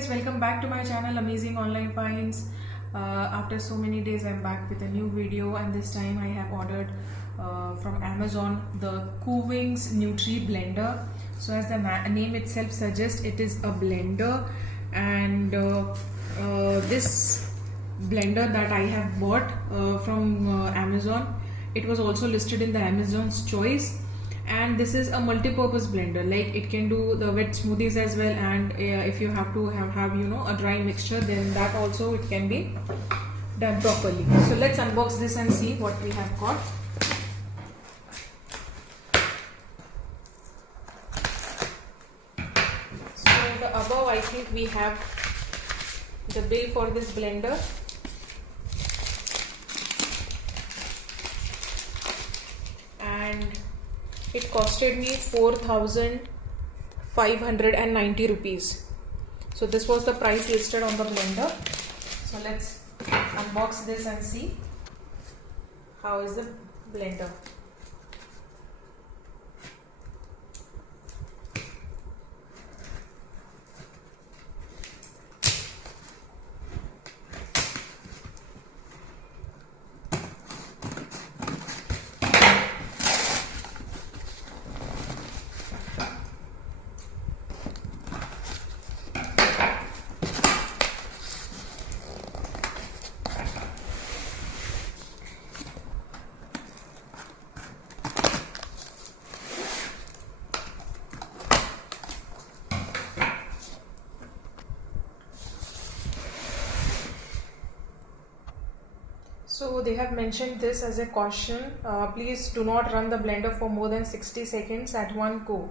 guys, welcome back to my channel Amazing Online Finds. After so many days I'm back with a new video, and this time I have ordered from Amazon the Kuvings Nutri Blender. So as the name itself suggests, it is a blender, and this blender that I have bought from Amazon, it was also listed in the Amazon's choice. And this is a multi-purpose blender, like it can do the wet smoothies as well, and if you have to have a dry mixture, then that also it can be done properly. So let's unbox this and see what we have got. So the above, I think we have the bill for this blender. And it costed me 4,590 rupees. So this was the price listed on the blender. So let's unbox this and see how is the blender. So they have mentioned this as a caution, please do not run the blender for more than 60 seconds at one go.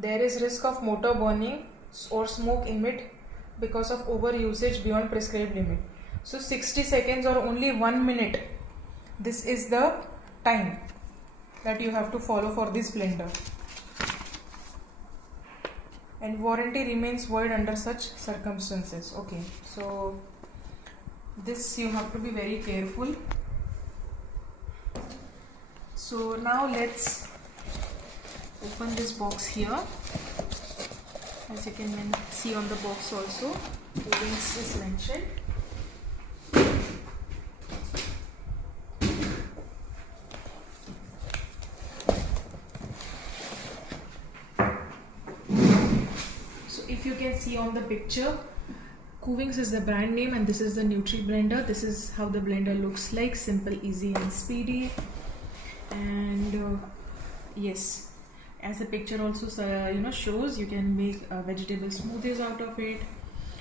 There is risk of motor burning or smoke emit because of over usage beyond prescribed limit. So 60 seconds or only 1 minute, this is the time that you have to follow for this blender. And warranty remains void under such circumstances. Okay, so this you have to be very careful. So now let's open this box here. As you can see on the box also, Kuvings is mentioned. So if you can see on the picture, Kuvings is the brand name, and this is the Nutri Blender. This is how the blender looks like: simple, easy and speedy. And yes, as the picture also shows, you can make vegetable smoothies out of it.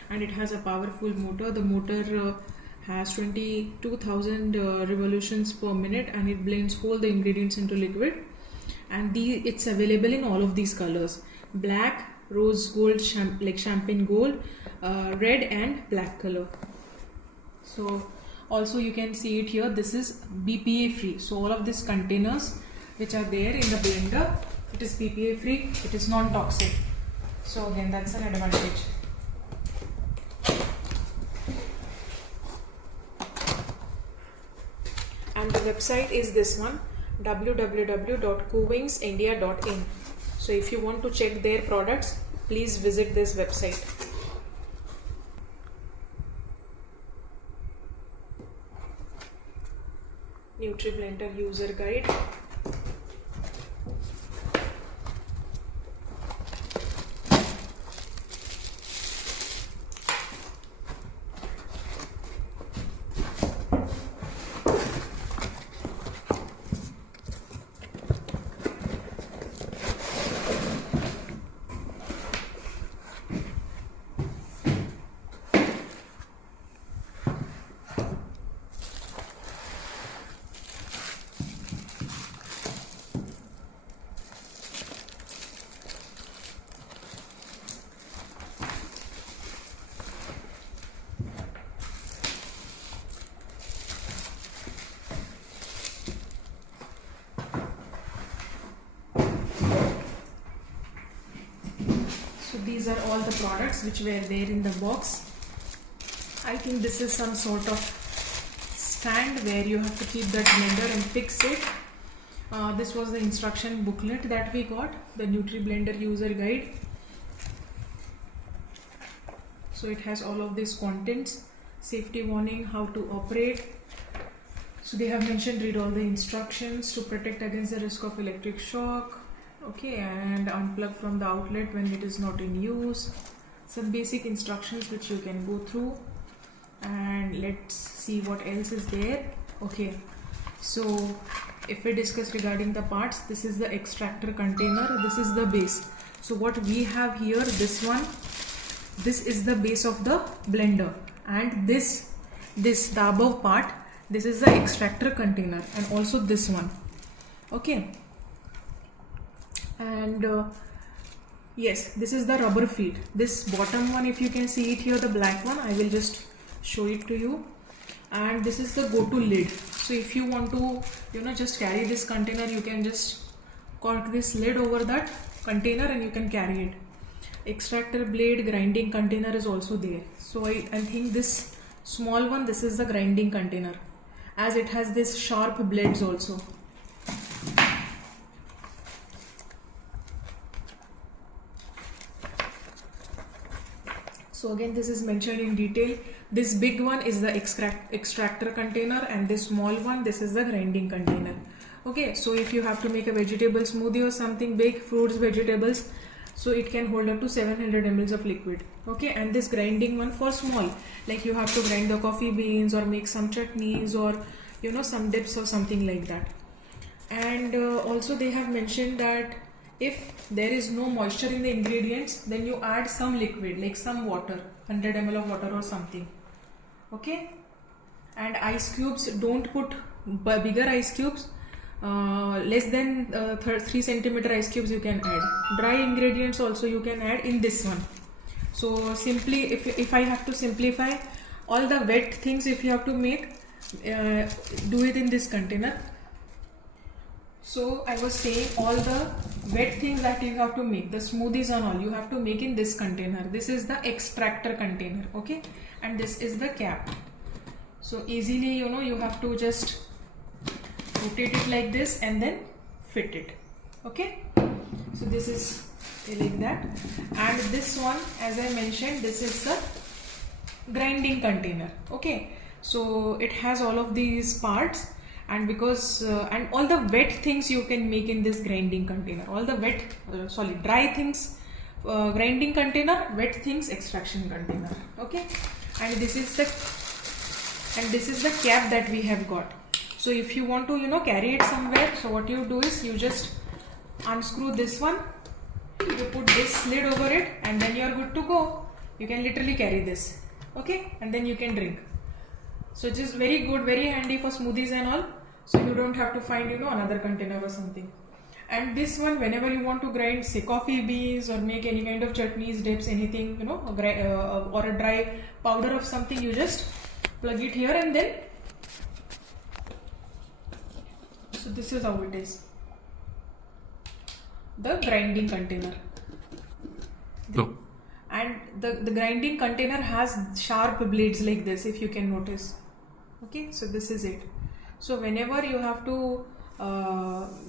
And it has a powerful motor. The motor has 22,000 revolutions per minute, and it blends all the ingredients into liquid. And it's available in all of these colors: black, rose gold, like champagne gold, red and black color. So also you can see it here, this is BPA free. So all of these containers which are there in the blender, it is BPA free, it is non-toxic. So again, that's an advantage. And the website is this one, www.kuvingsindia.in. So if you want to check their products, please visit this website. Nutri Blender user guide. These are all the products which were there in the box. I think this is some sort of stand where you have to keep that blender and fix it. This was the instruction booklet that we got, the Nutri Blender user guide. So it has all of these contents, safety warning, how to operate. So they have mentioned read all the instructions to protect against the risk of electric shock. Okay, and unplug from the outlet when it is not in use. Some basic instructions which you can go through, and let's see what else is there. Okay, so if we discuss regarding the parts, this is the extractor container, this is the base. So what we have here, this one, this is the base of the blender, and this the above part, this is the extractor container, and also this one. Okay, and yes, this is the rubber feet. This bottom one, if you can see it here, the black one, I will just show it to you. And this is the go-to lid. So if you want to, just carry this container, you can just cork this lid over that container and you can carry it. Extractor blade, grinding container is also there. So I think this small one, this is the grinding container, as it has this sharp blades also. So again, this is mentioned in detail. This big one is the extractor container, and this small one, this is the grinding container. Okay, so if you have to make a vegetable smoothie or something big, fruits, vegetables, so it can hold up to 700 ml of liquid. Okay, and this grinding one for small, like you have to grind the coffee beans or make some chutneys or some dips or something like that. And also they have mentioned that if there is no moisture in the ingredients, then you add some liquid, like some water, 100 ml of water or something. Okay, and ice cubes, don't put bigger ice cubes, less than 3 centimeter ice cubes you can add. Dry ingredients also you can add in this one. So simply, if I have to simplify, all the wet things, if you have to make, do it in this container. So I was saying, all the wet things that you have to make, the smoothies and all, you have to make in this container. This is the extractor container. Okay, and this is the cap. So easily, you have to just rotate it like this and then fit it. Okay, so this is like that. And this one, as I mentioned, this is the grinding container. Okay, so it has all of these parts, and because and all the wet things you can make in this grinding container. All the wet dry things, grinding container, wet things, extraction container. Okay, and this is the cap that we have got. So if you want to carry it somewhere, so what you do is you just unscrew this one, you put this lid over it, and then you are good to go. You can literally carry this. Okay, and then you can drink. So it is very good, very handy for smoothies and all. So you don't have to find another container or something. And this one, whenever you want to grind, say, coffee beans or make any kind of chutneys, dips, anything, or a dry powder of something, you just plug it here and then. So this is how it is, the grinding container. No. And the grinding container has sharp blades like this, if you can notice. Okay, so this is it. So whenever you have to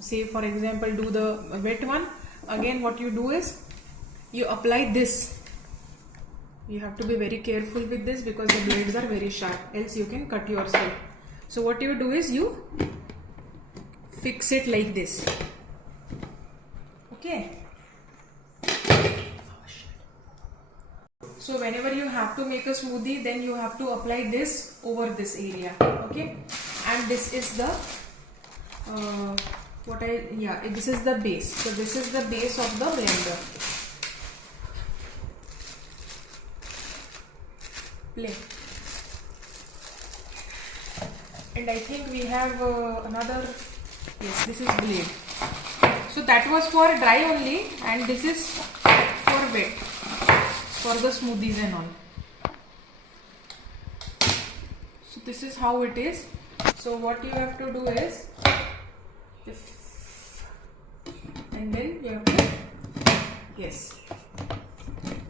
say, for example, do the wet one, again what you do is you apply this. You have to be very careful with this because the blades are very sharp, else you can cut yourself. So what you do is you fix it like this. Okay. So whenever you have to make a smoothie, then you have to apply this over this area. Okay, and this is the this is the base. So this is the base of the blender. Play. And I think we have another. Yes, this is blade. So that was for dry only, and this is for wet, for the smoothies and all. So this is how it is. So what you have to do is, and then you have to, yes,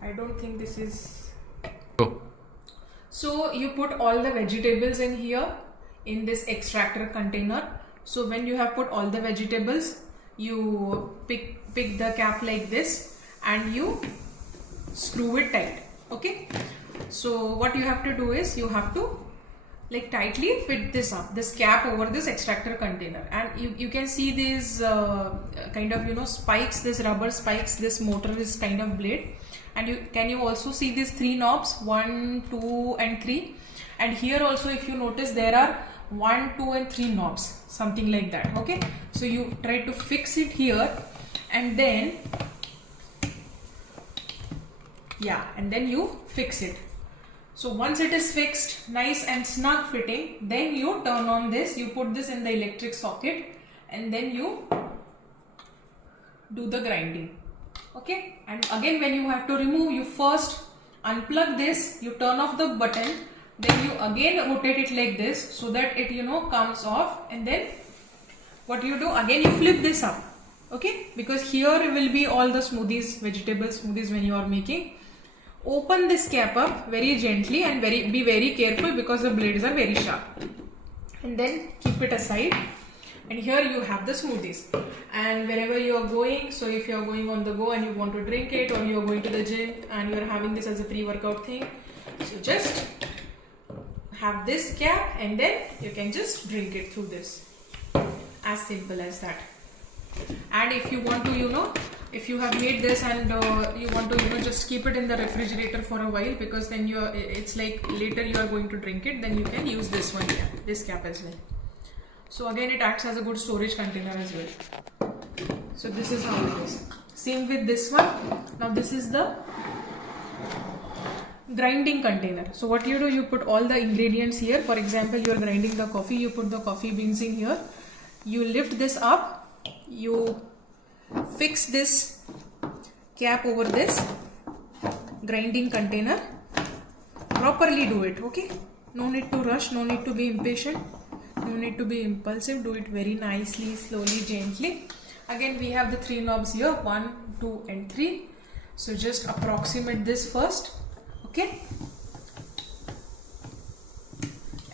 I don't think this is. Oh. So you put all the vegetables in here in this extractor container. So when you have put all the vegetables, you pick the cap like this and you screw it tight. Okay, So what you have to do is you have to like tightly fit this up, this cap over this extractor container, and you can see these kind of spikes, this rubber spikes. This motor is kind of blade, and you also see these 3 knobs, 1, 2 and 3, and here also if you notice there are 1, 2 and 3 knobs, something like that. Okay, so you try to fix it here, and then you fix it. So once it is fixed, nice and snug fitting, then you turn on this, you put this in the electric socket, and then you do the grinding. Okay, and again when you have to remove, you first unplug this, you turn off the button, then you again rotate it like this so that it comes off, and then what you do, again you flip this up. Okay, because here will be all the smoothies, vegetable smoothies when you are making. Open this cap up very gently and be very careful because the blades are very sharp, and then keep it aside. And here you have the smoothies, and wherever you are going, so if you are going on the go and you want to drink it, or you are going to the gym and you are having this as a pre-workout thing, so just have this cap and then you can just drink it through this, as simple as that. And if you want to if you have made this and you want to just keep it in the refrigerator for a while, because then it's like later you are going to drink it, then you can use this one here, this cap as well. So again it acts as a good storage container as well. So this is how it is. Same with this one. Now this is the grinding container. So what you do, you put all the ingredients here. For example, you are grinding the coffee, you put the coffee beans in here, you lift this up, you fix this cap over this grinding container, properly do it. Okay, no need to rush, no need to be impatient, no need to be impulsive, do it very nicely, slowly, gently. Again we have the 3 knobs here, 1, 2 and 3. So just approximate this first. Okay,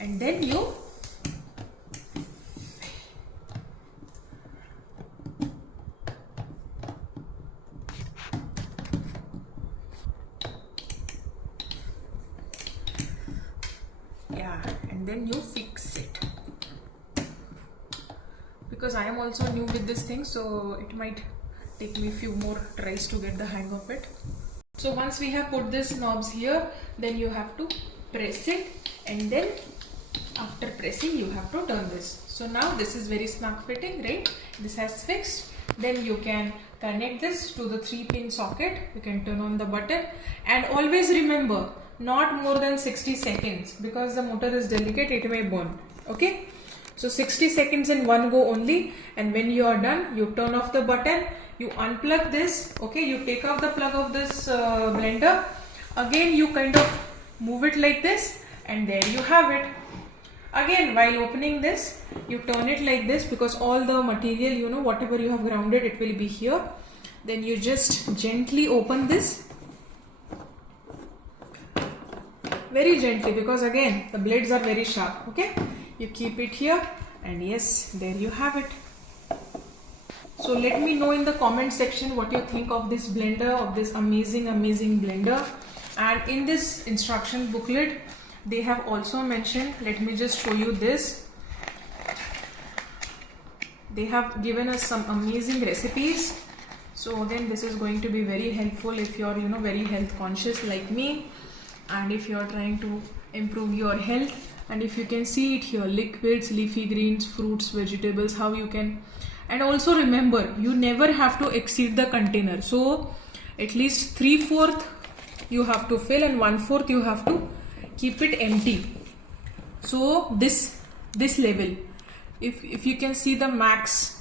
and then you fix it. Because I am also new with this thing, so it might take me a few more tries to get the hang of it. So once we have put these knobs here, then you have to press it, and then after pressing you have to turn this. So now this is very snug fitting, right? This has fixed. Then you can connect this to the 3-pin socket. You can turn on the button, and always remember, not more than 60 seconds, because the motor is delicate, it may burn. Okay, so 60 seconds in one go only, and when you are done, you turn off the button, you unplug this. Okay, you take out the plug of this blender, again you kind of move it like this, and there you have it. Again, while opening this, you turn it like this, because all the material, whatever you have grounded, it will be here. Then you just gently open this, very gently, because again the blades are very sharp. Okay, you keep it here, and yes, there you have it. So let me know in the comment section what you think of this blender, of this amazing blender. And in this instruction booklet they have also mentioned, let me just show you this, they have given us some amazing recipes. So again, this is going to be very helpful if you're very health conscious like me, and if you're trying to improve your health. And if you can see it here, liquids, leafy greens, fruits, vegetables, how you can. And also remember, you never have to exceed the container. So at least 3/4 you have to fill, and 1/4 you have to keep it empty. So this level, if you can see the max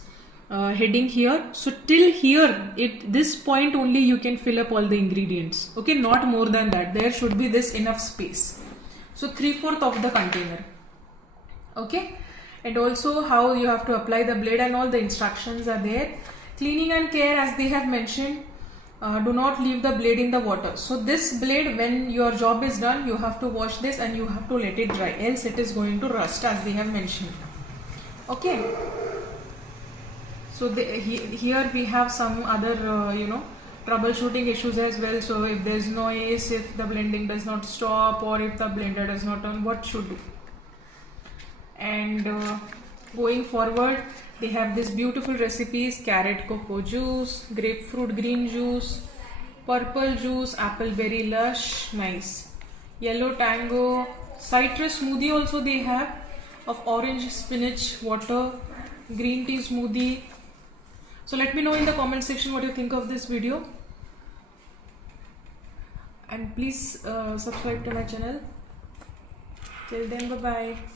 heading here, so till here, this point only you can fill up all the ingredients. Okay, not more than that. There should be this enough space. So 3/4 of the container. Okay, and also how you have to apply the blade and all the instructions are there. Cleaning and care, as they have mentioned, do not leave the blade in the water. So this blade, when your job is done, you have to wash this and you have to let it dry, else it is going to rust, as they have mentioned. Okay, so here we have some other troubleshooting issues as well. So if there's noise, if the blending does not stop, or if the blender does not turn, what should do? And going forward, they have these beautiful recipes: carrot cocoa juice, grapefruit green juice, purple juice, apple berry lush, nice, yellow tango, citrus smoothie also they have, of orange spinach water, green tea smoothie. So let me know in the comment section what you think of this video, and please subscribe to my channel. Till then, bye bye.